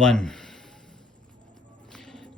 1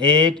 8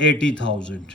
80,000۔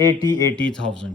80,000۔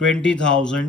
20,000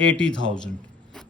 80,000.